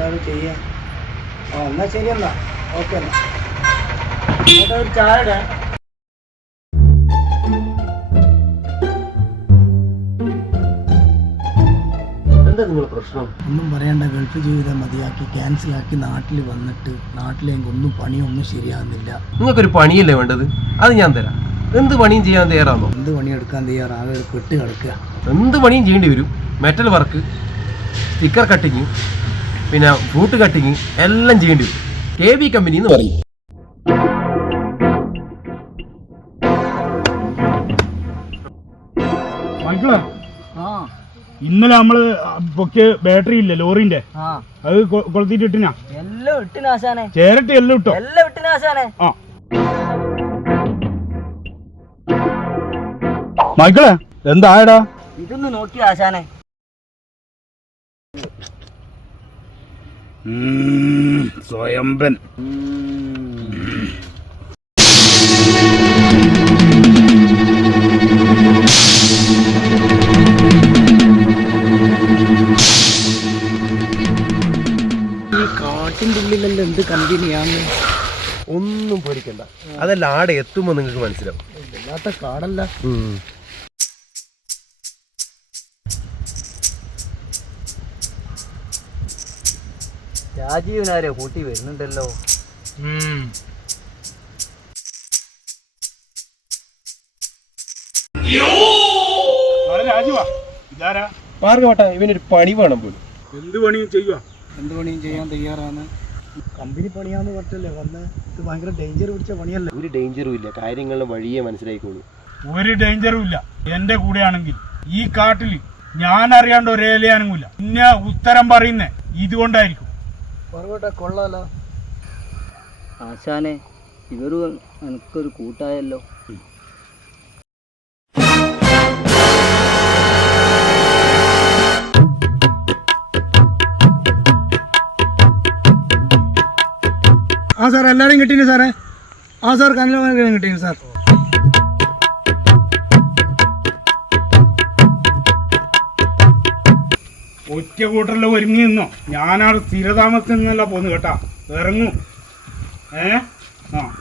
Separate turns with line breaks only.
എന്താണ് ചെയ്യാൻ? എന്നാൽ ശരി എന്നാ, ഓക്കെ എന്നാ. ഒരു ചായ ഇടാൻ.
പ്രശ്നം
ഒന്നും പറയണ്ട. ഗൾഫ് ജീവിതം മതിയാക്കി ക്യാൻസലാക്കി നാട്ടിൽ വന്നിട്ട് നാട്ടിലേക്ക് ഒന്നും പണിയൊന്നും ശരിയാകുന്നില്ല.
നിങ്ങൾക്കൊരു പണിയല്ലേ വേണ്ടത്? അത് ഞാൻ തരാം. എന്ത് പണിയും ചെയ്യാൻ തയ്യാറാണോ?
എന്ത് പണിയെടുക്കാൻ തയ്യാറാകെ പെട്ട് കിടക്കുക.
എന്ത് പണിയും ചെയ്യേണ്ടി വരും. മെറ്റൽ വർക്ക്, സ്റ്റിക്കർ കട്ടിങ്, പിന്നെ ഫ്രൂട്ട് കട്ടിങ് എല്ലാം ചെയ്യേണ്ടി വരും. KB കമ്പനി എന്ന് പറയും.
ഇന്നലെ നമ്മള് പൊക്കിയ ബാറ്ററി ഇല്ല ലോറിന്റെ, അത് കൊളുത്തിട്ട് ഇട്ടിനാ?
എല്ലാം ഇട്ടിനാശാനെ.
ചേരട്ടി എല്ലാം ഇട്ടോ?
എല്ലാം ഇട്ടിനാശാനെ.
മൈക്കിളെ എന്തായടാ?
ഇതൊന്ന് നോക്കി ആശാനെ.
സ്വയംബൻ.
ഈ കാട്ടിൻ്റെ ഉള്ളിലെല്ലാം എന്ത് കമ്പനിയാണ്?
ഒന്നും പേടിക്കണ്ട, അതെല്ലാം ആടെ എത്തുമ്പോ നിങ്ങൾക്ക് മനസ്സിലാവും.
വല്ലാത്ത കാടല്ല. രാജീവനാരെ കൂട്ടി വരുന്നുണ്ടല്ലോ.
രാജീവാ, ഇതാരാ?
മാർഗോട്ടാ, ഇവനൊരു പണി വേണം പോലും.
എന്ത് പണിയും ചെയ്യുക?
എന്ത് പണിയും ചെയ്യാൻ തയ്യാറാണ്. കമ്പനി പണിയാന്ന് പറഞ്ഞല്ലേ വന്ന്. ഇത് ഭയങ്കര ഡേഞ്ചർ പിടിച്ച പണിയല്ലേ?
ഒരു ഡേഞ്ചറും ഇല്ല, കാര്യങ്ങളുടെ വഴിയെ മനസ്സിലായിക്കോളൂ.
ഒരു ഡേഞ്ചറും ഇല്ല. എന്റെ കൂടെയാണെങ്കിൽ ഈ കാട്ടിൽ ഞാൻ അറിയാണ്ട് ഒരേലയാണെങ്കില്ല. പിന്നെ ഉത്തരം പറയുന്നേ ഇതുകൊണ്ടായിരിക്കും.
കൊള്ളാലോ ആശാനെ, ഇവരും എനിക്കൊരു കൂട്ടായല്ലോ. സാർ എല്ലാവരും കിട്ടീന് സാറേ. സാർ കനലമാരും കിട്ടീന് സാർ.
ഒറ്റ കൂട്ടറിൽ ഒരുങ്ങി നിന്നോ? ഞാനാണ് സ്ഥിരതാമസത്തിൽ നിന്നല്ല പോന്ന് കേട്ടാ. ഇറങ്ങൂ. ആ